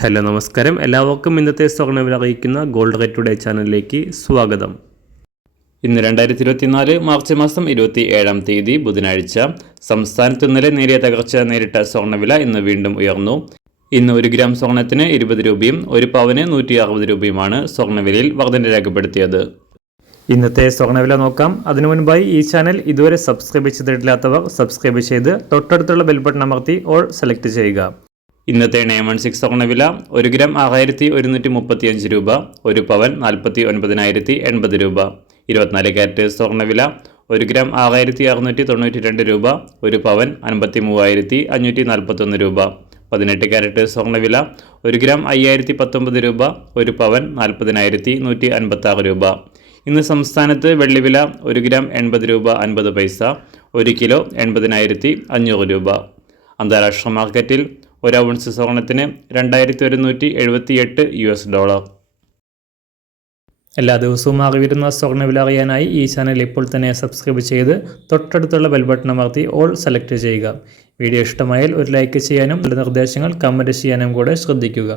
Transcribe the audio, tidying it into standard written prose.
Hello നമസ്കാരം, എല്ലാവർക്കും ഇന്നത്തെ സ്വർണ്ണവില അറിയിക്കുന്ന ഗോൾഡ് റേറ്റ് ടുഡേ ചാനലിലേക്ക് സ്വാഗതം. ഇന്ന് 2024 മാർച്ച് മാസം 27-ാം തീയതി ബുധനാഴ്ച. സംസ്ഥാനത്ത് ഇന്നലെ നേരിയ തകർച്ച നേരിട്ട സ്വർണ്ണവില ഇന്ന് വീണ്ടും ഉയർന്നു. ഇന്ന് 1 ഗ്രാം സ്വർണ്ണത്തിന് 20 രൂപയും 1 പവന് 160 രൂപയുമാണ് സ്വർണ്ണവിലയിൽ വർധന രേഖപ്പെടുത്തിയത്. ഇന്നത്തെ സ്വർണ്ണവില നോക്കാം. അതിനു മുൻപായി ഈ ചാനൽ ഇതുവരെ സബ്സ്ക്രൈബ് ചെയ്തിട്ടില്ലാത്തവർ സബ്സ്ക്രൈബ് ചെയ്ത് തൊട്ടടുത്തുള്ള ബെൽ ബട്ടൺ അമർത്തി ഓൾ സെലക്ട് ചെയ്യുക. ഇന്നത്തെ 916 സ്വർണ്ണവില 1 ഗ്രാം 6135 രൂപ, 1 പവൻ 49,080 രൂപ. 24 കാരറ്റ് സ്വർണ്ണവില 1 ഗ്രാം 6692 രൂപ, 1 പവൻ 53,541 രൂപ. 18 കാരറ്റ് സ്വർണ്ണവില 1 ഗ്രാം 5019 രൂപ, 1 പവൻ 40,156 രൂപ. ഇന്ന് സംസ്ഥാനത്ത് വെള്ളിവില 1 ഗ്രാം 80 രൂപ 50 പൈസ, 1 കിലോ 80,500 രൂപ. അന്താരാഷ്ട്ര മാർക്കറ്റിൽ 1 ഔൺസ് സ്വർണത്തിന് $2178. എല്ലാ ദിവസവും അറിവിരുന്ന സ്വർണ്ണവില അറിയാനായി ഈ ചാനൽ ഇപ്പോൾ തന്നെ സബ്സ്ക്രൈബ് ചെയ്ത് തൊട്ടടുത്തുള്ള ബെൽ ബട്ടൺ അമർത്തി ഓൾ സെലക്ട് ചെയ്യുക. വീഡിയോ ഇഷ്ടമായാൽ ഒരു ലൈക്ക് ചെയ്യാനും നല്ല നിർദ്ദേശങ്ങൾ കമൻറ്റ് ചെയ്യാനും കൂടെ ശ്രദ്ധിക്കുക.